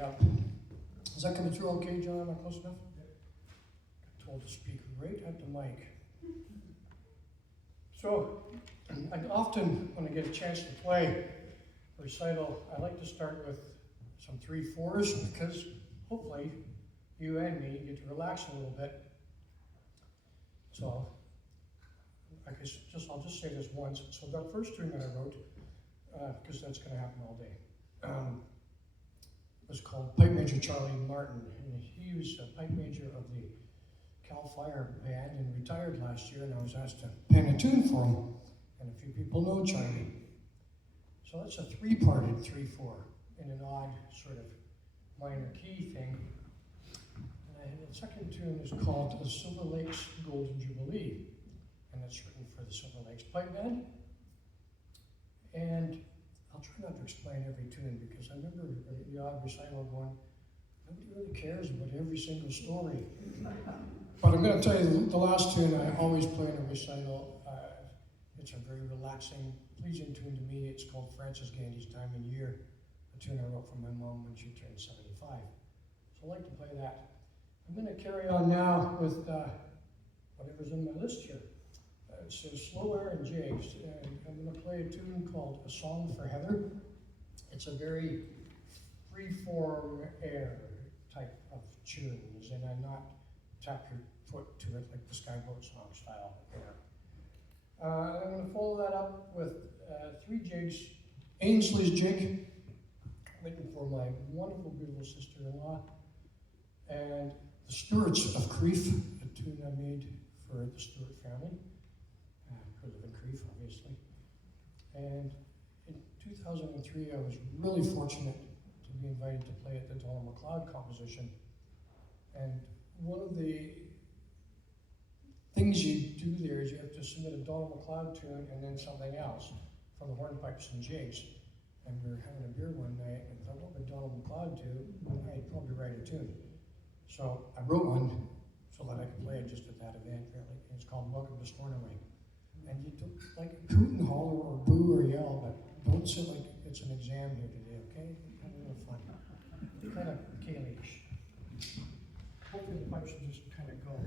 right up. Is that coming through okay, John? Am I close enough? I told the speaker right at the mic. So, I often, when I get a chance to play a recital, I like to start with some 3/4s because hopefully you and me get to relax a little bit. So, I'll just say this once. So the first tune that I wrote, because that's going to happen all day, was called Pipe Major Charlie Martin, and he was a pipe major of the Cal Fire band and retired last year, and I was asked to pen a tune for him, and a few people know Charlie. So that's a three-parted 3/4 in an odd sort of minor key thing. And the second tune is called The Silver Lakes Golden Jubilee, and it's written for the Silver Lakes Pipe Band. And I'll try not to explain every tune because I remember the odd recital going, nobody really cares about every single story. But I'm going to tell you the last tune I always play in a recital. It's a very relaxing, pleasing tune to me. It's called Bruce Gandy's Time and Year, a tune I wrote for my mom when she turned 75. So I like to play that. I'm going to carry on now with whatever's in my list here. It says slow air and jigs, and I'm going to play a tune called A Song for Heather. It's a very free-form air type of tune, as in I not tap your foot to it like the Skyboat song style air. I'm going to follow that up with 3 jigs. Ainsley's Jig, written for my wonderful, beautiful sister-in-law, and The Stewarts of Crieff, a tune I made for the Stewart family, who live in Crieff, obviously. And in 2003, I was really fortunate to be invited to play at the Donald McLeod composition. And one of the things you do there is you have to submit a Donald McLeod tune and then something else from the hornpipes and jigs. And we were having a beer one night and thought, what would Donald McLeod do? I'd probably write a tune. So I wrote one so that I could play it just at that event, really. It's called Welcome to Stornoway. And you don't like hoot and holler or boo or yell, but don't sit like it's an exam here today, okay? Have a little fun. Kind of Kaylee-ish. Hopefully the pipes will just kind of go.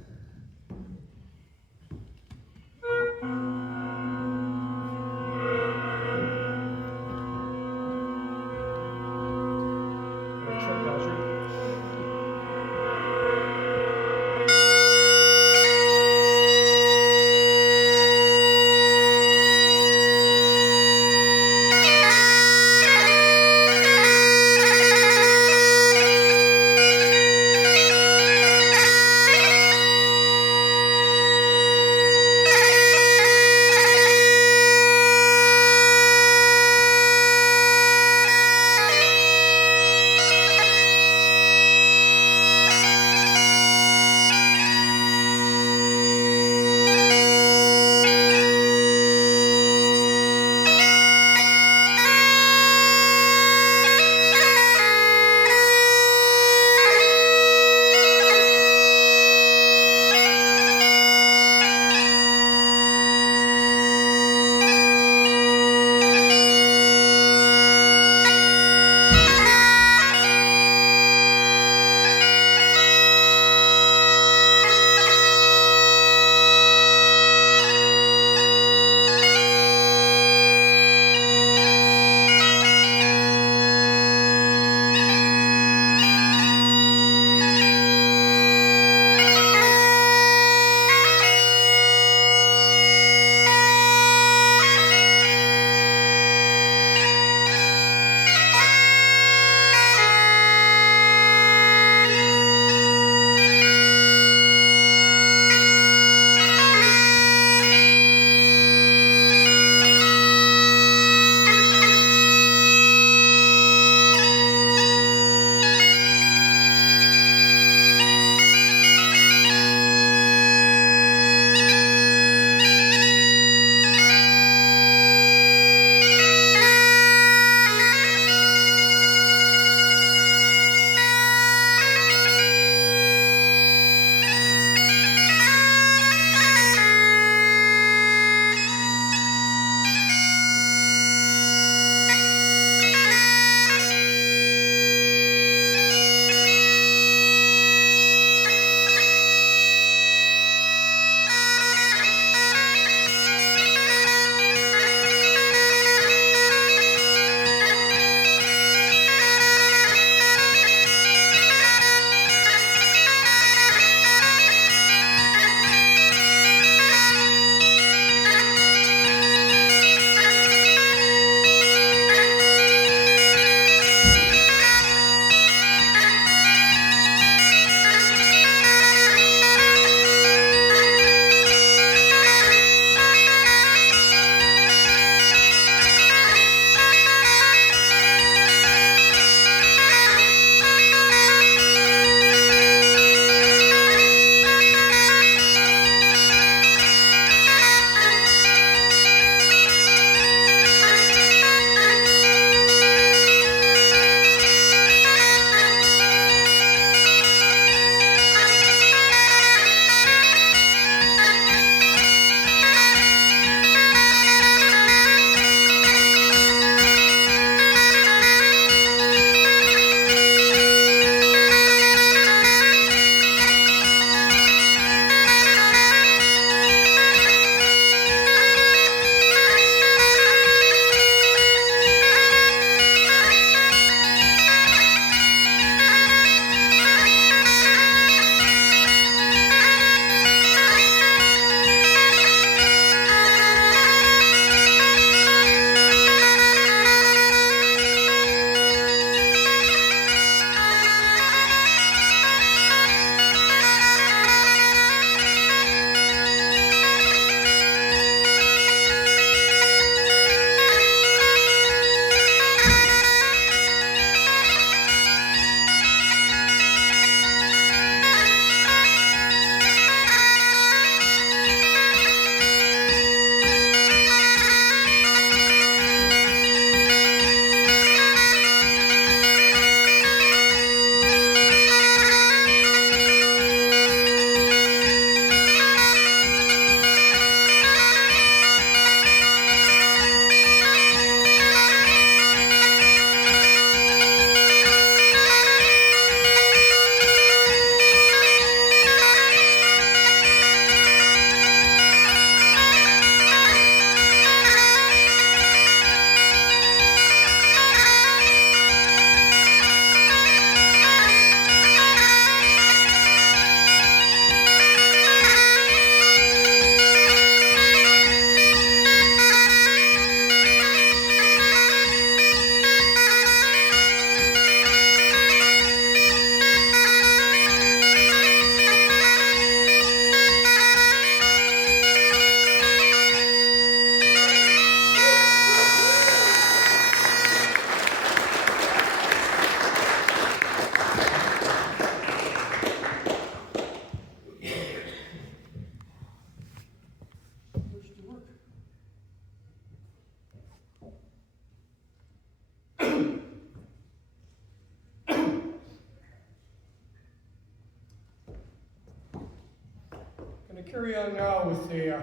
carry on now with the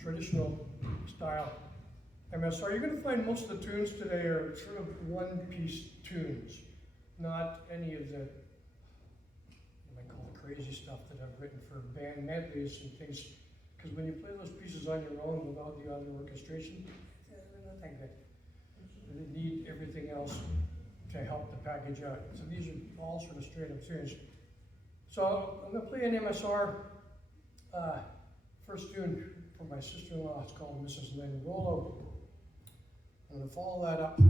traditional style MSR. You're going to find most of the tunes today are sort of one-piece tunes, not any of the, you might call it crazy stuff that I've written for band medleys and things. Because when you play those pieces on your own without the other orchestration, they're not that good. They need everything else to help the package out. So these are all sort of straight up tunes. So I'm going to play an MSR first tune for my sister-in-law. It's called Mrs. Langarolo. I'm going to follow that up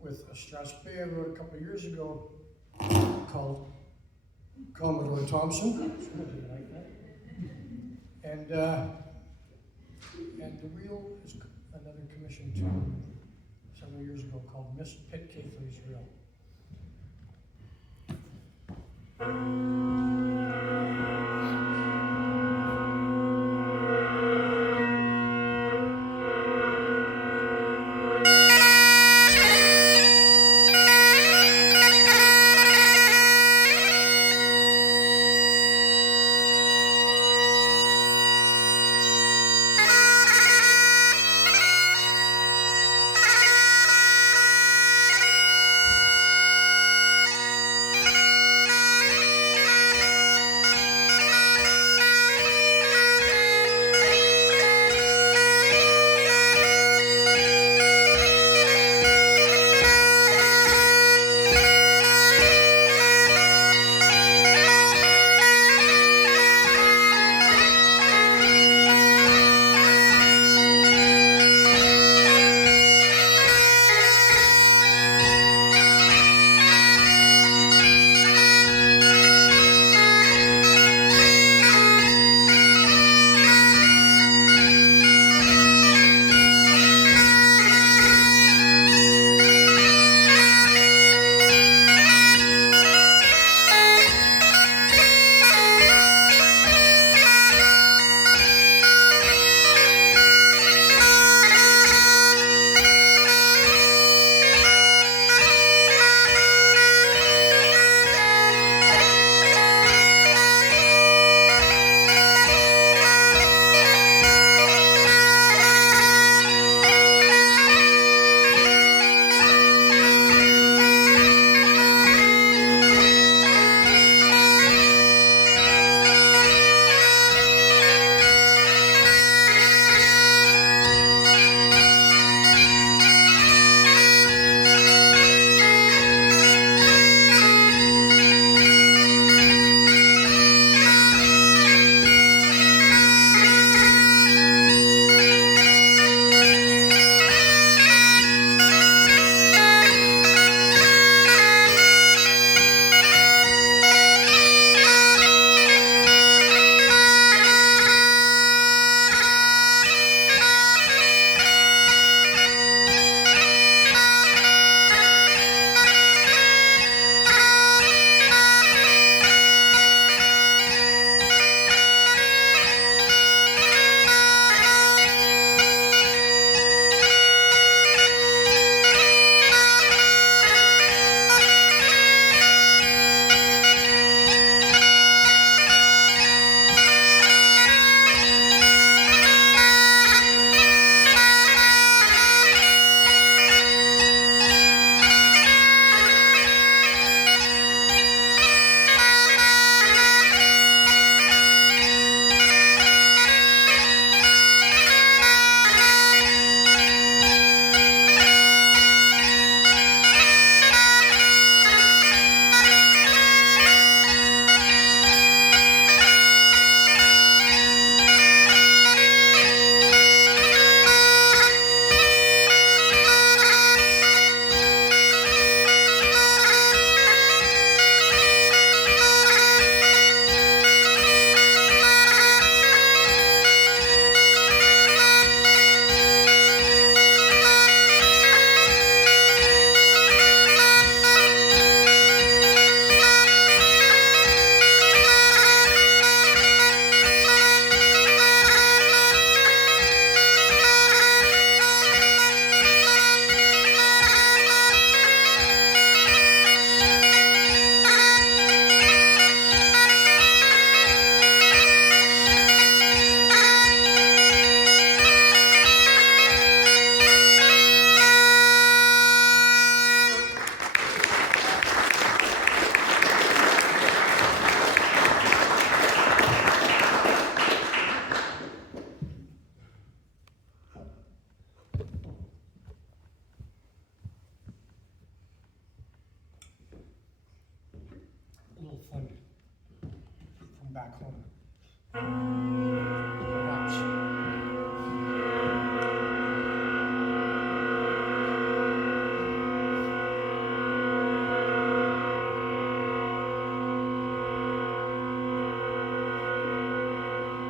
with a Strasberg I wrote a couple of years ago called Commodore Thompson. Somebody like that. And the reel is another commissioned tune several years ago called Miss Pitt Caithley's Reel. back home. Perhaps.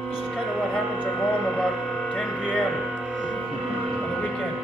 This is kind of what happens at home about 10 p.m. on the weekend.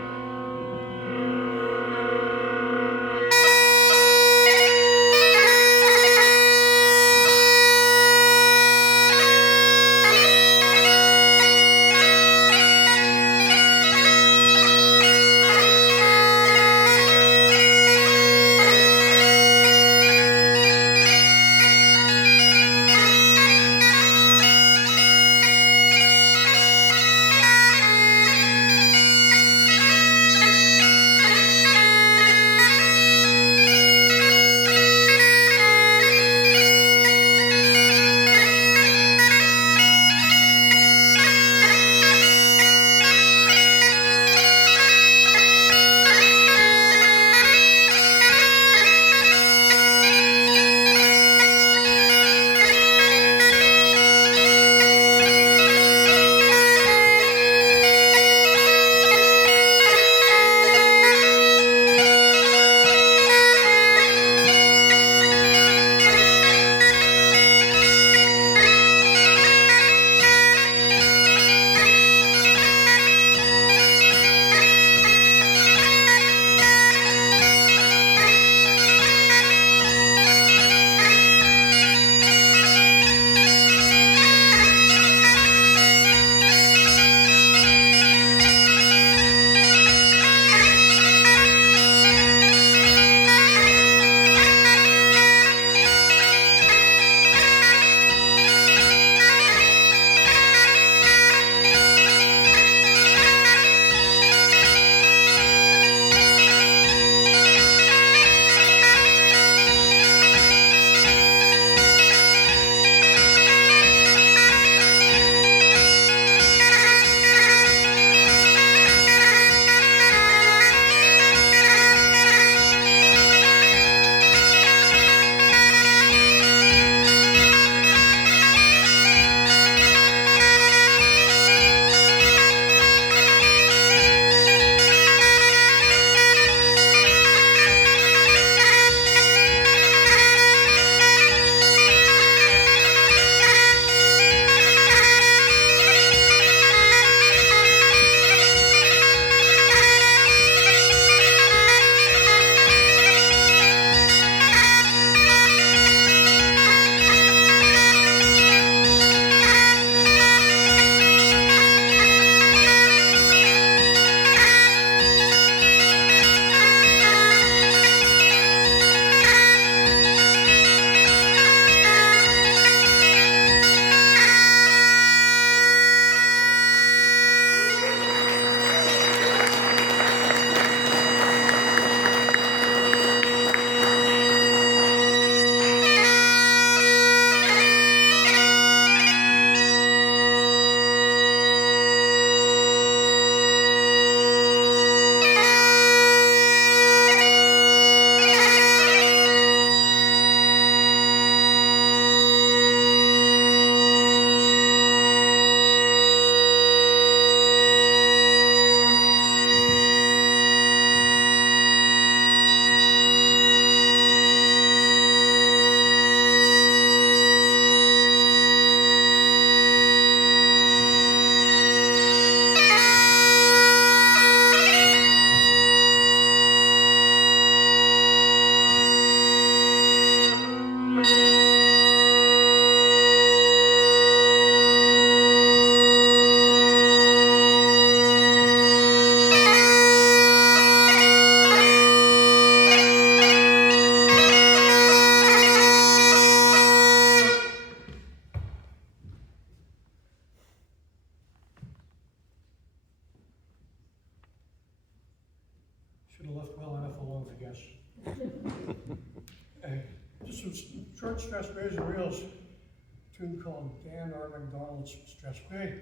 Should have left well enough alone, I guess. Just some short stress bays and reels. A tune called Dan R. McDonald's Stress Bay.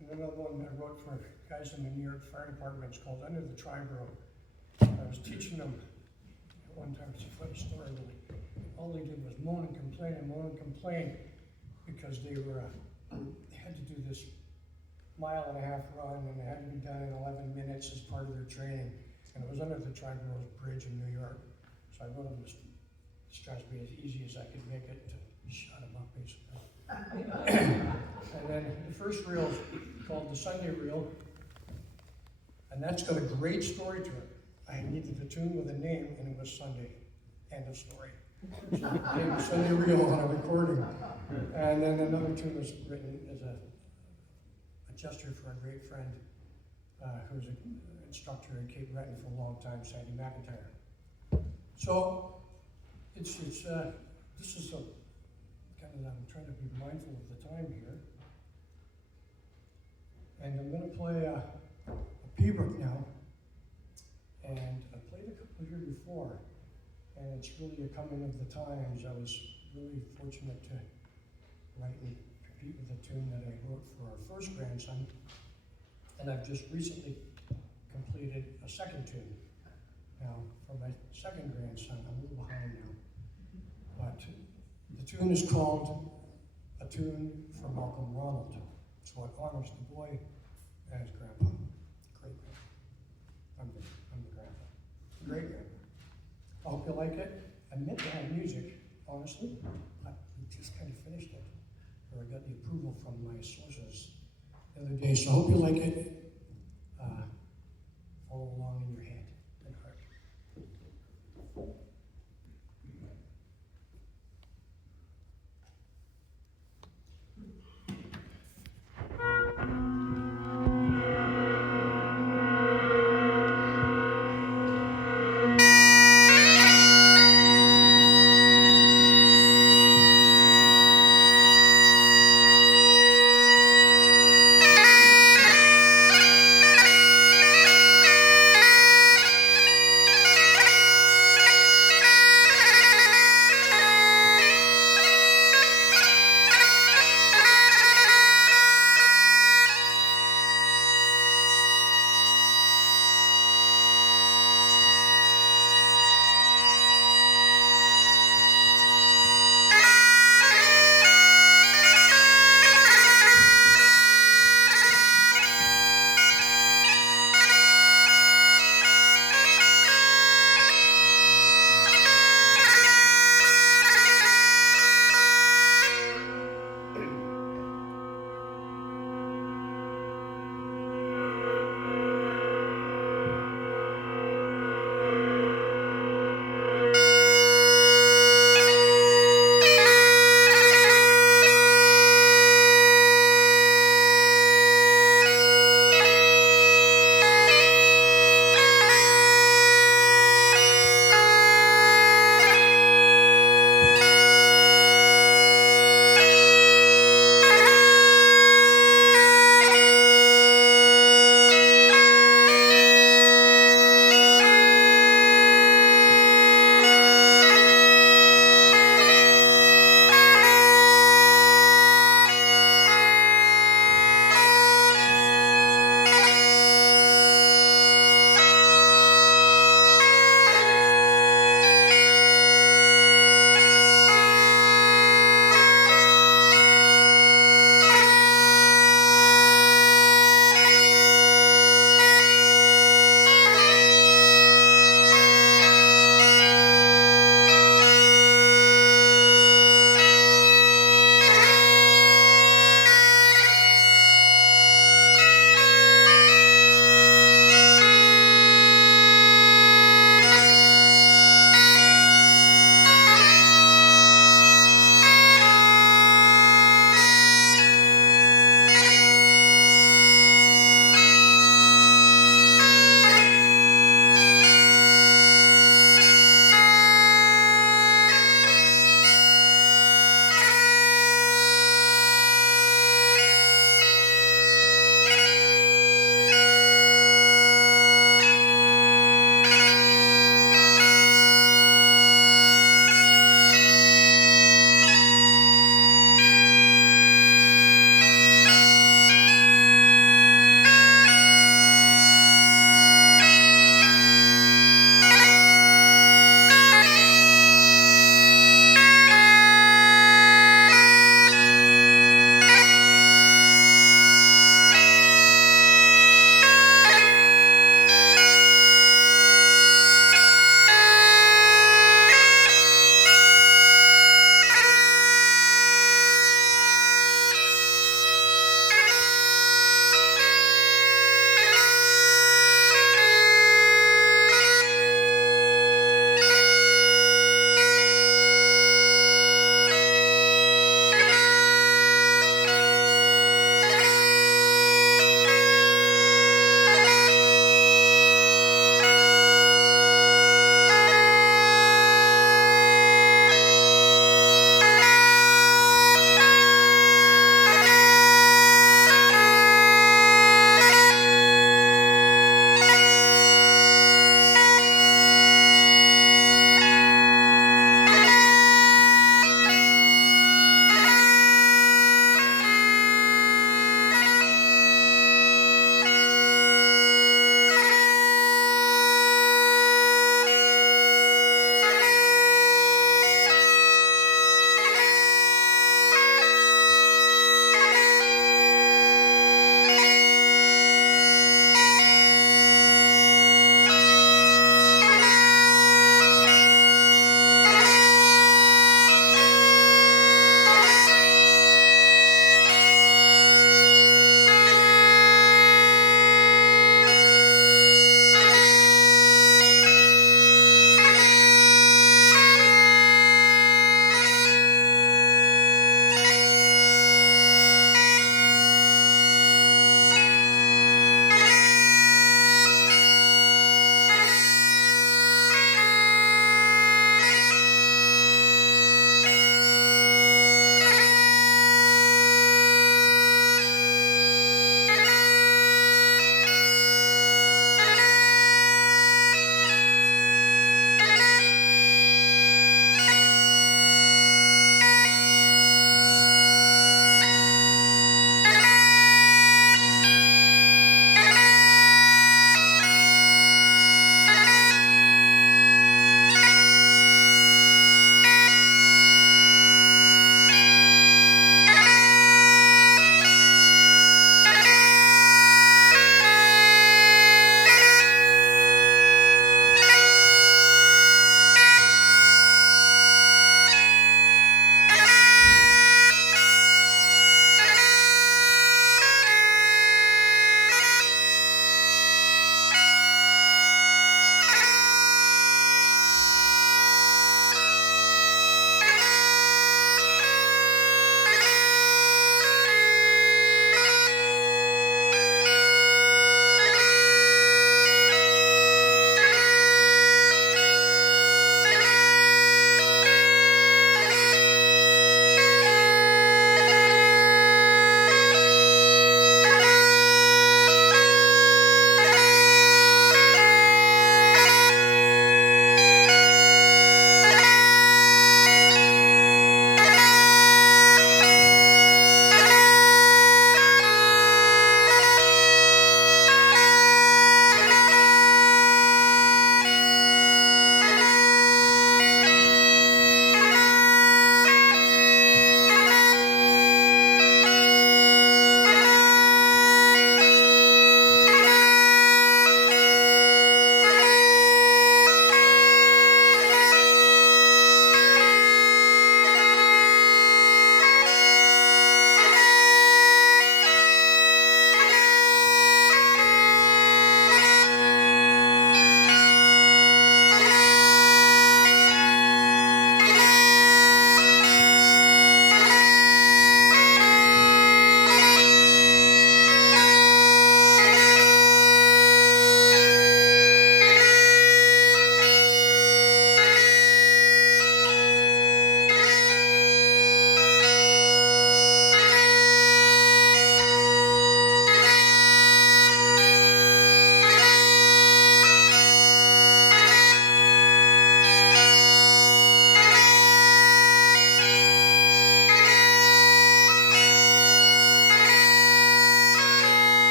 And another one I wrote for guys in the New York Fire Department. It's called Under the Triborough. I was teaching them one time, it's a funny story really. All they did was moan and complain and moan and complain. because they had to do this 1.5-mile run, and it had to be done in 11 minutes as part of their training. And it was under the Tri-Boroughs Bridge in New York. So I wrote them this to be as easy as I could make it to shut them up, basically. And then the first reel is called the Sunday Reel, and that's got a great story to it. I needed a tune with a name, and it was Sunday. End of story. So I named Sunday Reel on a recording. And then another tune was written as a gesture for a great friend who was an instructor in Cape Breton for a long time, Sandy McIntyre. So this is a kind of, I'm trying to be mindful of the time here. And I'm going to play a Pembroke now. And I played a couple here before, and it's really a coming of the times. I was really fortunate to write and compete with a tune that I wrote for our first grandson, and I've just recently completed a second tune. Now, for my second grandson, I'm a little behind now, but the tune is called A Tune for Malcolm Ronald. So it honors the boy and his grandpa, great grandpa. I'm the grandpa, great grandpa. I hope you like it. I meant to have music, honestly, but we just kind of finished it. Or I got the approval from my sources the other day, so I hope you like it. Follow along in your head and heart.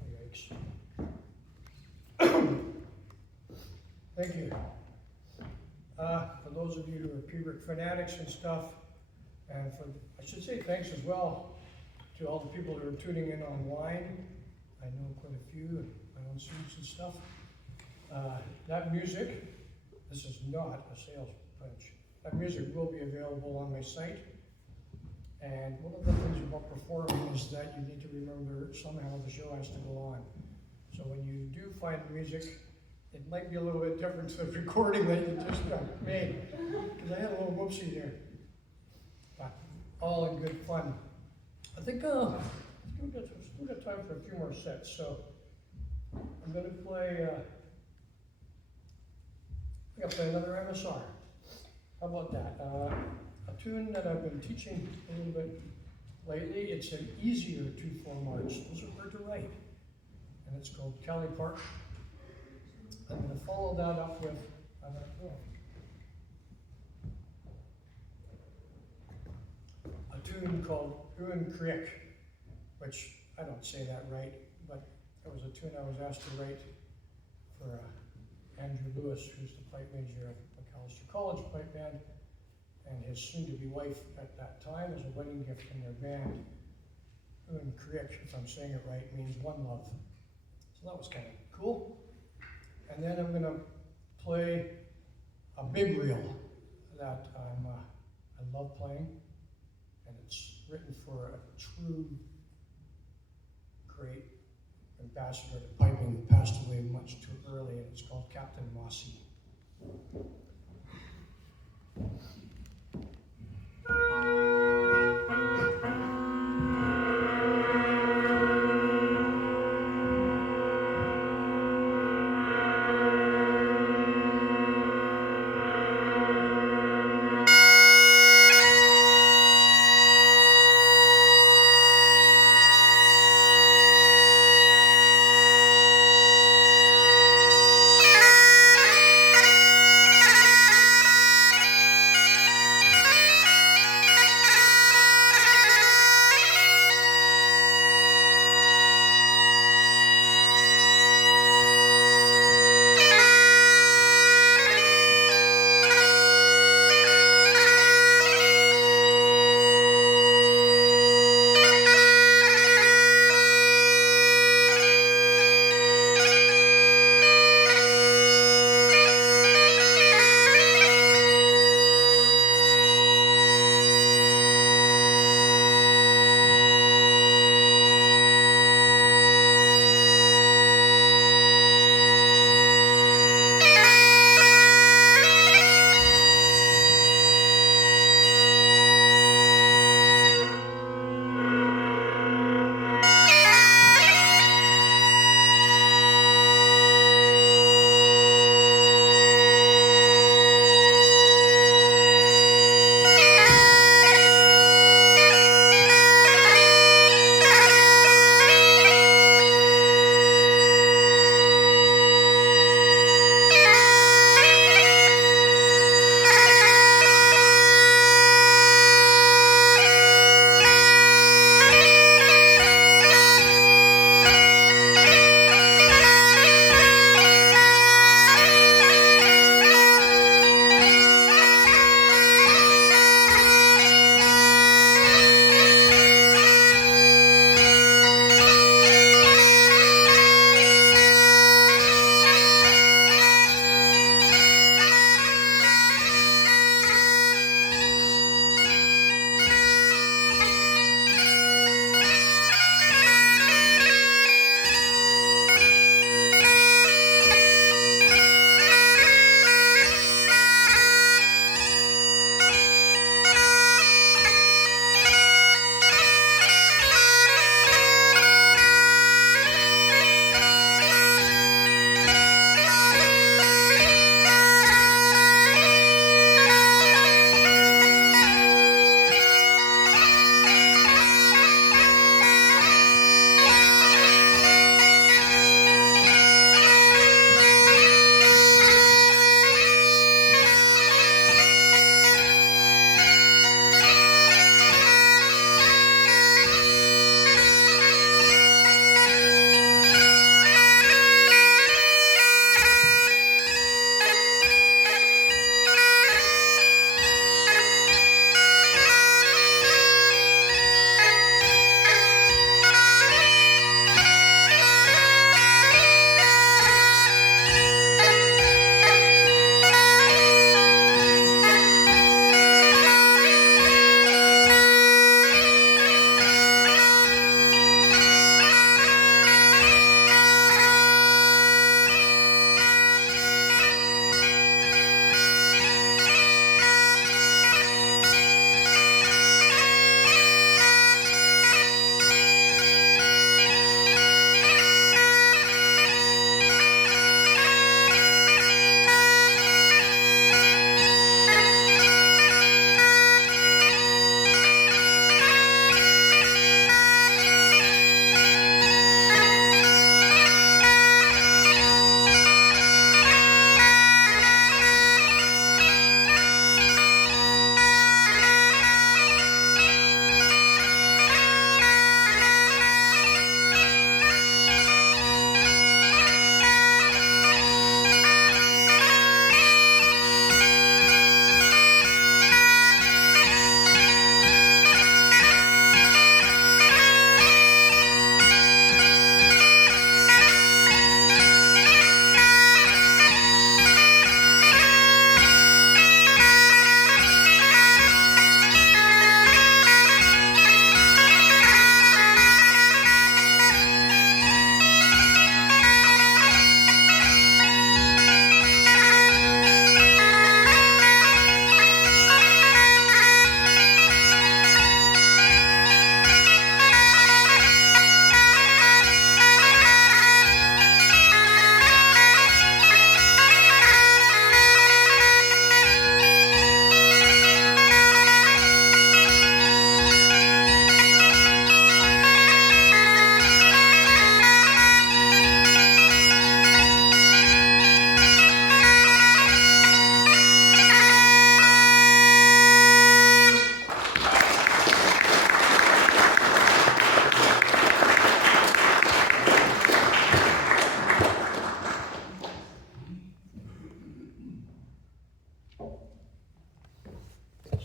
Yikes. Thank you. For those of you who are Peebrick fanatics and stuff, and I should say thanks as well to all the people that are tuning in online. I know quite a few, my own students and stuff. That music, this is not a sales pitch. That music will be available on my site. And one of the things about performing is that you need to remember somehow the show has to go on. So when you do find the music, it might be a little bit different to the recording that you just got made, because I had a little whoopsie there. But all in good fun. I think we've got time for a few more sets, so I'm going to play, I'm going to play another MSR. How about that? A tune that I've been teaching a little bit lately. It's an easier 2/4 march. Those are hard to write. And it's called Cali Park. I'm going to follow that up with a tune called Ewan Creek, which I don't say that right, but it was a tune I was asked to write for Andrew Lewis, who's the pipe major of McAllister College Pipe Band, and his soon-to-be wife at that time as a wedding gift from their band. Ewan Creek, if I'm saying it right, means one love. So that was kind of cool. And then I'm going to play a big reel that I love playing, and it's written for a true great ambassador to piping who passed away much too early, and it's called Captain Mossy.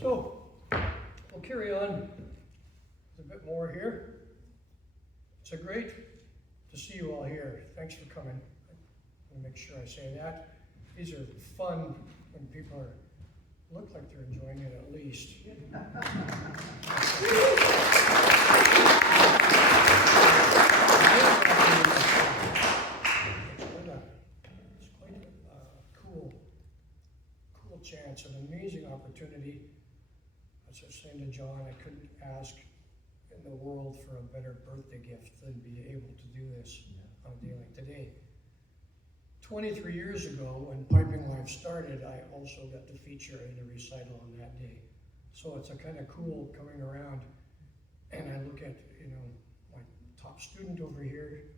So, we'll carry on a bit more here. It's a great to see you all here. Thanks for coming. Let me make sure I say that. These are fun when people look like they're enjoying it at least. It's quite a cool chance, an amazing opportunity. As I was saying to John, I couldn't ask in the world for a better birthday gift than be able to do this on a day like today. 23 years ago, when Piping Life started, I also got to feature in a recital on that day. So it's a kind of cool coming around, and I look at, my top student over here,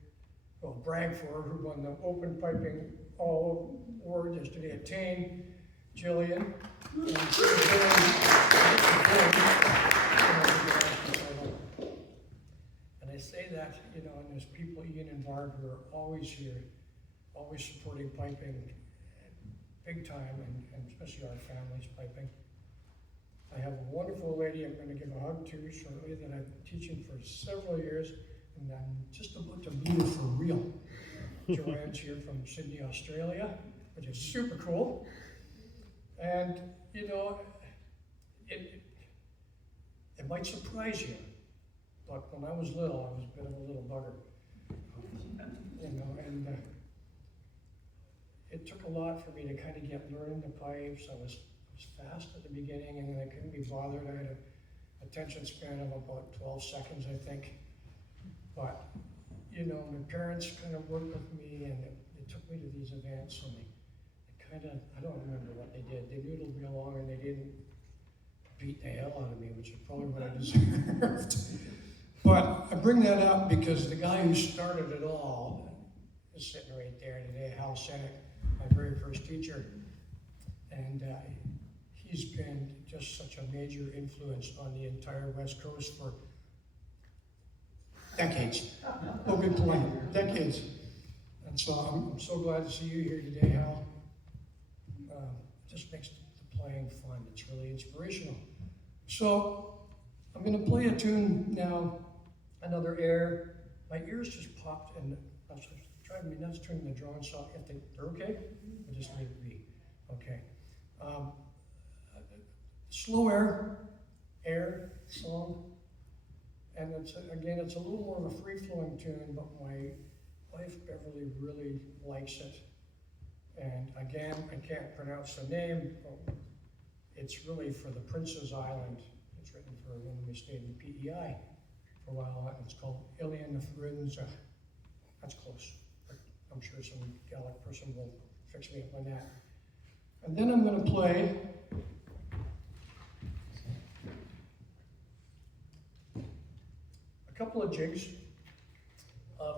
well, brag for her, who won the Open Piping All Award yesterday at Tane, Jillian. And I say that, and there's people, Ian and Barb, who are always here, always supporting piping, big time, and especially our family's piping. I have a wonderful lady I'm going to give a hug to shortly that I've been teaching for several years, and I'm just about to meet her for real. Joanne's here from Sydney, Australia, which is super cool. And, it might surprise you, but when I was little, I was a bit of a little bugger. And it took a lot for me to kind of get learning the pipes. I was fast at the beginning, and then I couldn't be bothered. I had an attention span of about 12 seconds, I think. But, my parents kind of worked with me, and they took me to these events, and they kind of, I don't remember what they did. They noodled me along, and they didn't beat the hell out of me, which is probably what I deserved. But I bring that up because the guy who started it all is sitting right there today, Hal Sennick, my very first teacher. And he's been just such a major influence on the entire West Coast for decades. Oh, good point, decades. And so I'm so glad to see you here today, Hal. It just makes the playing fun. It's really inspirational. So I'm going to play a tune now, another air. My ears just popped, and that's driving me nuts turning the drone off. If they're okay, we'll just leave it be. Okay. Slow air song, and it's a little more of a free-flowing tune, but my wife Beverly really likes it. And again, I can't pronounce the name, but it's really for the Prince's Island. It's written for when we stayed in PEI for a while, and it's called Ilian Frunza. That's close. I'm sure some Gaelic person will fix me up on that. And then I'm going to play a couple of jigs.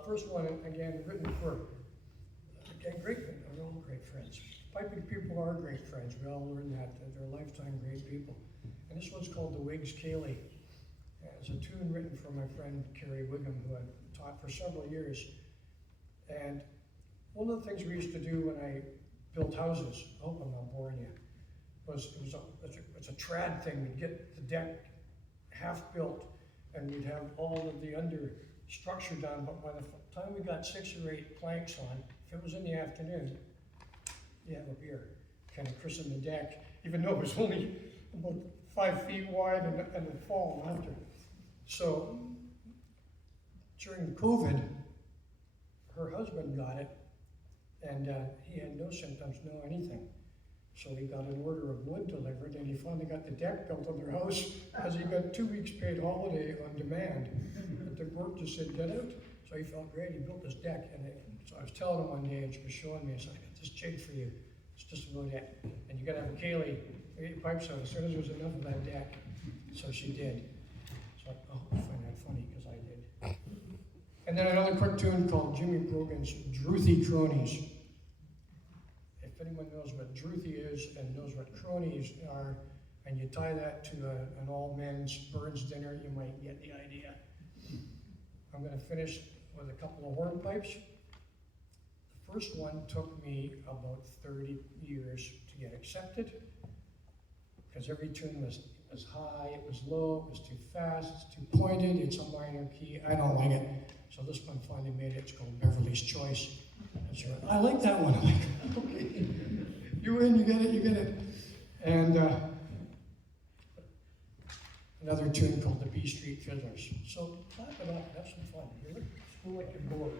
First one, again, written for, great, they're all great friends. Piping people are great friends. We all learn that they're lifetime great people. And this one's called The Whigs Cayley. It's a tune written for my friend Kerry Wiggum, who I've taught for several years. And one of the things we used to do when I built houses, I hope I'm not boring you, it's a trad thing. We'd get the deck half built, and we'd have all of the under structure done, but by the time we got 6 or 8 planks on, if it was in the afternoon, you have a beer, kind of christen the deck, even though it was only about 5 feet wide and the fall after. So during COVID, her husband got it, and he had no symptoms, no anything. So he got an order of wood delivered, and he finally got the deck built on their house because he got 2 weeks paid holiday on demand. But the work just said, get out. So he felt great. He built this deck, and so I was telling him one day, and she was showing me, I said, I got this jig for you. It's just about it. And you got to have a Cayley, get your pipes out as soon as there was enough of that deck. So she did. So I hope you find that funny, because I did. And then another quick tune called Jimmy Brogan's Druthy Cronies. If anyone knows what Druthy is and knows what cronies are, and you tie that to an all-men's Burns dinner, you might get the idea. I'm going to finish with a couple of hornpipes. The first one took me about 30 years to get accepted, because every tune was high, it was low, it was too fast, it's too pointed, it's a minor key. I don't like it. So this one finally made it. It's called Beverly's Choice. And so I like that one. I'm like, okay, you win, you get it, you get it. And another tune called the B Street Fiddlers. So clap it up, have some fun. You look school like you're bored.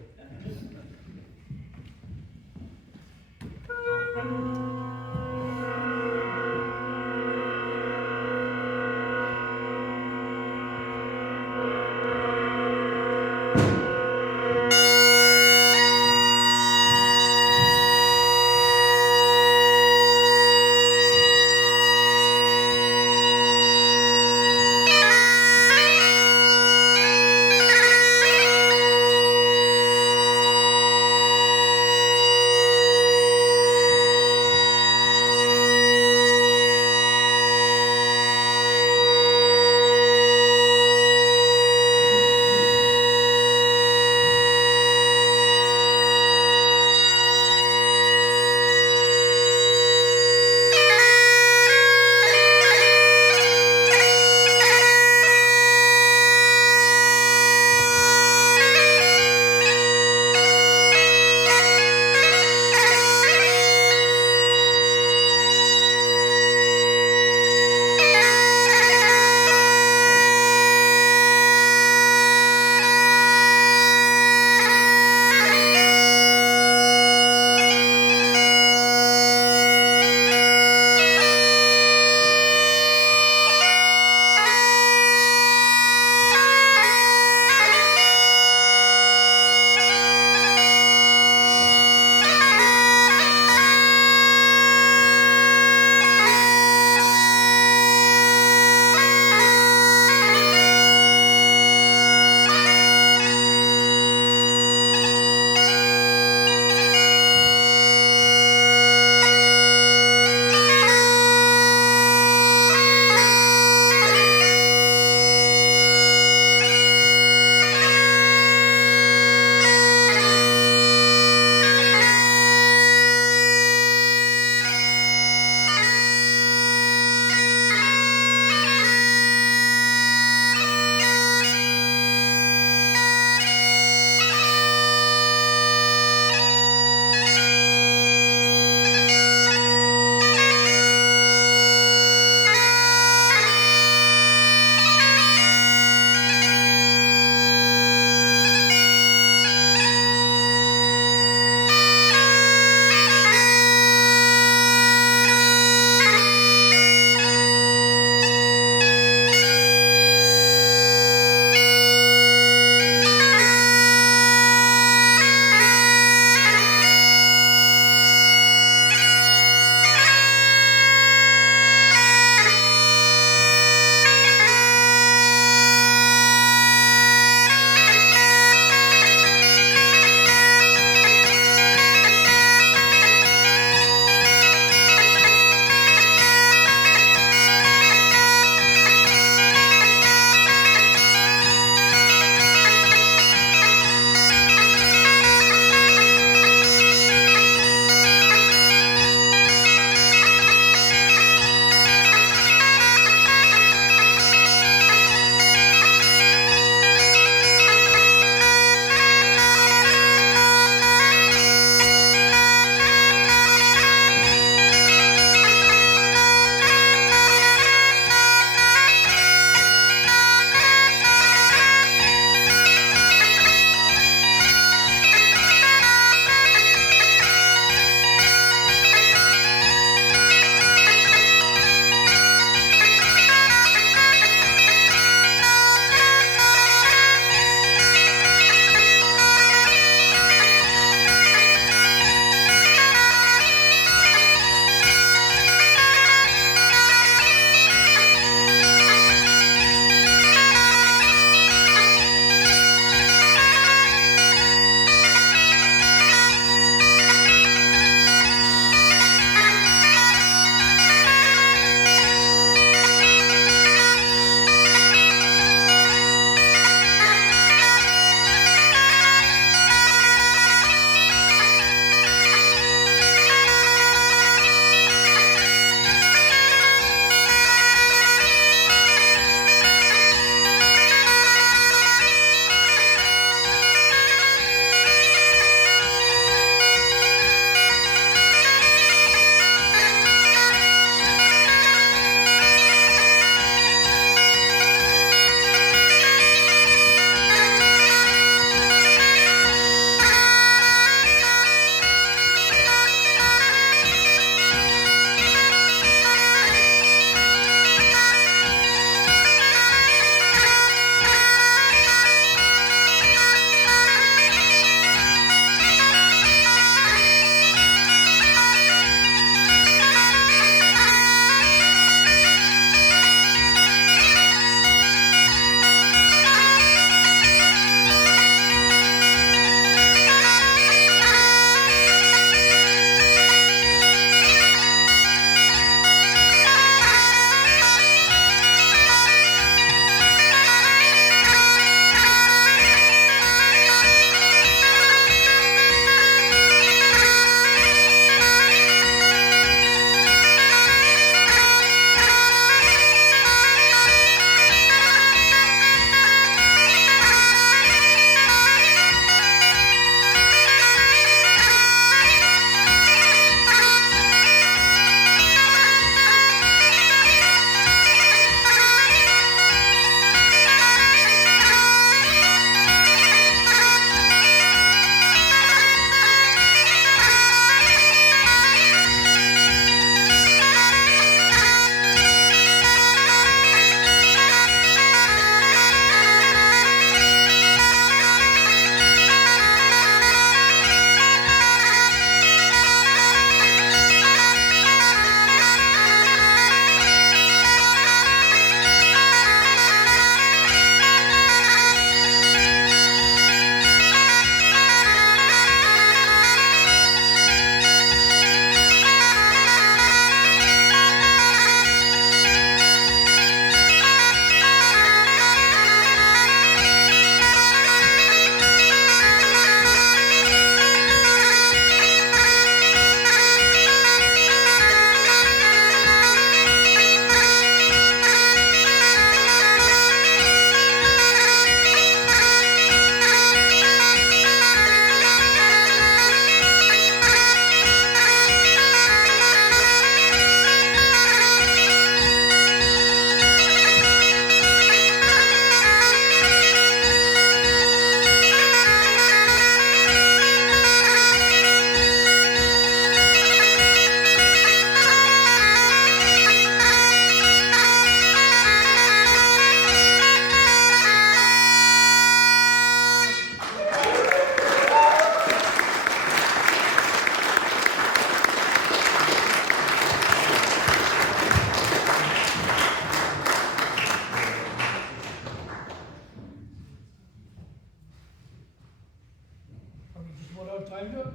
Find it?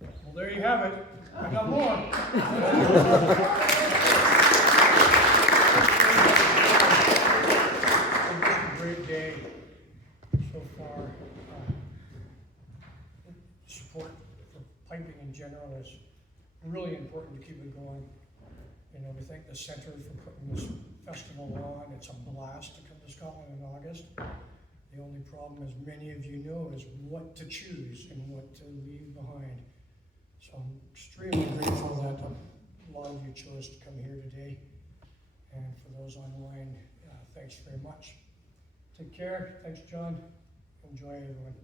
Well, there you have it. I got more. It's a great day so far. Support for piping in general is really important to keep it going. You know, we thank the center for putting this festival on. It's a blast to come to Scotland in August. The only problem, as many of you know, is what to choose and what to leave behind. So I'm extremely grateful that a lot of you chose to come here today. And for those online, thanks very much. Take care. Thanks, John. Enjoy, everyone.